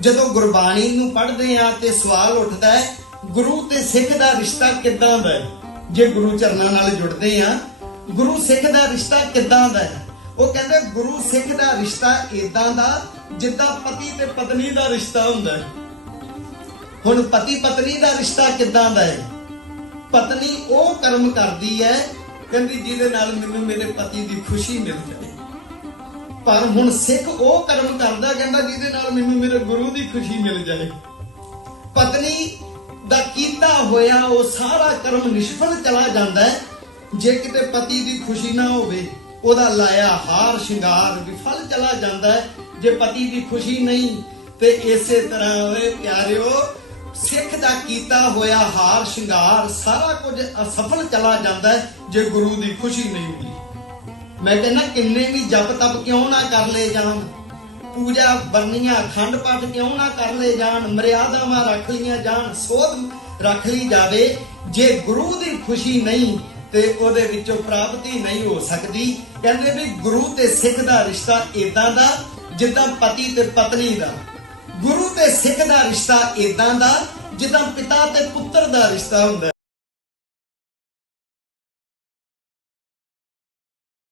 ਜਦੋਂ ਗੁਰਬਾਣੀ ਨੂੰ ਪੜ੍ਹਦੇ ਆ ਤੇ ਸਵਾਲ ਉੱਠਦਾ ਹੈ, ਗੁਰੂ ਤੇ ਸਿੱਖ ਦਾ ਰਿਸ਼ਤਾ ਕਿੱਦਾਂ ਦਾ ਹੈ? ਜੇ ਗੁਰੂ ਚਰਨਾਂ ਨਾਲ ਜੁੜਦੇ ਆ ਗੁਰੂ ਸਿੱਖ ਦਾ ਰਿਸ਼ਤਾ ਕਿੱਦਾਂ ਦਾ ਹੈ? ਉਹ ਕਹਿੰਦੇ, ਗੁਰੂ ਸਿੱਖ ਦਾ ਰਿਸ਼ਤਾ ਇਦਾਂ ਦਾ ਜਿੱਦਾਂ ਪਤੀ ਤੇ ਪਤਨੀ ਦਾ ਰਿਸ਼ਤਾ ਹੁੰਦਾ ਹੈ। ਹੁਣ ਪਤੀ ਪਤਨੀ ਦਾ ਰਿਸ਼ਤਾ ਕਿੱਦਾਂ ਦਾ ਹੈ? ਪਤਨੀ ਉਹ ਕਰਮ ਕਰਦੀ ਹੈ, ਕਹਿੰਦੀ ਜਿਹਦੇ ਨਾਲ ਮੈਨੂੰ ਮੇਰੇ ਪਤੀ ਦੀ ਖੁਸ਼ੀ ਮਿਲ ਜਾਵੇ। ਪਰ ਹੁਣ ਸਿੱਖ ਉਹ ਕਰਮ ਕਰਦਾ ਕਹਿੰਦਾ ਮੈਨੂੰ ਮੇਰੇ ਗੁਰੂ ਦੀ ਖੁਸ਼ੀ ਮਿਲ ਜਾਏ। ਪਤਨੀ ਦਾ ਕੀਤਾ ਹੋਇਆ ਉਹ ਸਾਰਾ ਕਰਮ ਨਿਸ਼ਫਲ ਚਲਾ ਜਾਂਦਾ ਹੈ। ਜੇ ਕਿਤੇ ਪਤੀ ਦੀ ਖੁਸ਼ੀ ਨਾ ਹੋਵੇ, ਉਹਦਾ ਲਾਇਆ ਹਾਰ ਸ਼ਿੰਗਾਰ ਵਿਫਲ ਚਲਾ ਜਾਂਦਾ ਹੈ। ਜੇ ਪਤੀ ਦੀ ਖੁਸ਼ੀ ਨਹੀਂ, ਤੇ ਇਸੇ ਤਰ੍ਹਾਂ ਓਏ ਪਿਆਰਿਓ, ਸਿੱਖ ਦਾ ਕੀਤਾ ਹੋਇਆ ਹਾਰ ਸ਼ਿੰਗਾਰ ਸਾਰਾ ਕੁਝ ਅਸਫਲ ਚਲਾ ਜਾਂਦਾ ਜੇ ਗੁਰੂ ਦੀ ਖੁਸ਼ੀ ਨਹੀਂ ਹੁੰਦੀ। ਮੈਂ ਕਹਿੰਦਾ, ਕਿੰਨੇ ਵੀ ਜਪ ਤਪ ਕਿਉਂ ਨਾ ਕਰ ਲਏ ਜਾਣ? ਪੂਜਾ ਵਰਨੀਆਂ ਅਖੰਡ ਪਾਠ ਕਿਉਂ ਨਾ ਕਰ ਲਏ ਜਾਣ ਮਰਿਆਦਾਵਾਂ ਰੱਖ ਲੀਆਂ ਜਾਣ, ਸੋਧ ਰੱਖ ਲਈ ਜਾਵੇ। ਜੇ ਗੁਰੂ ਦੀ ਖੁਸ਼ੀ ਨਹੀਂ ਤੇ ਉਹਦੇ ਵਿੱਚੋਂ ਪ੍ਰਾਪਤੀ ਨਹੀਂ ਹੋ ਸਕਦੀ। ਕਹਿੰਦੇ ਵੀ ਗੁਰੂ ਤੇ ਸਿੱਖ ਦਾ ਰਿਸ਼ਤਾ ਇਦਾਂ ਦਾ, ਜਿੱਦਾਂ ਪਤੀ ਤੇ ਪਤਨੀ ਦਾ। ਗੁਰੂ ਤੇ ਸਿੱਖ ਦਾ ਰਿਸ਼ਤਾ ਇਦਾਂ ਦਾ, ਜਿੱਦਾਂ ਪਿਤਾ ਤੇ ਪੁੱਤਰ ਦਾ ਰਿਸ਼ਤਾ ਹੁੰਦਾ।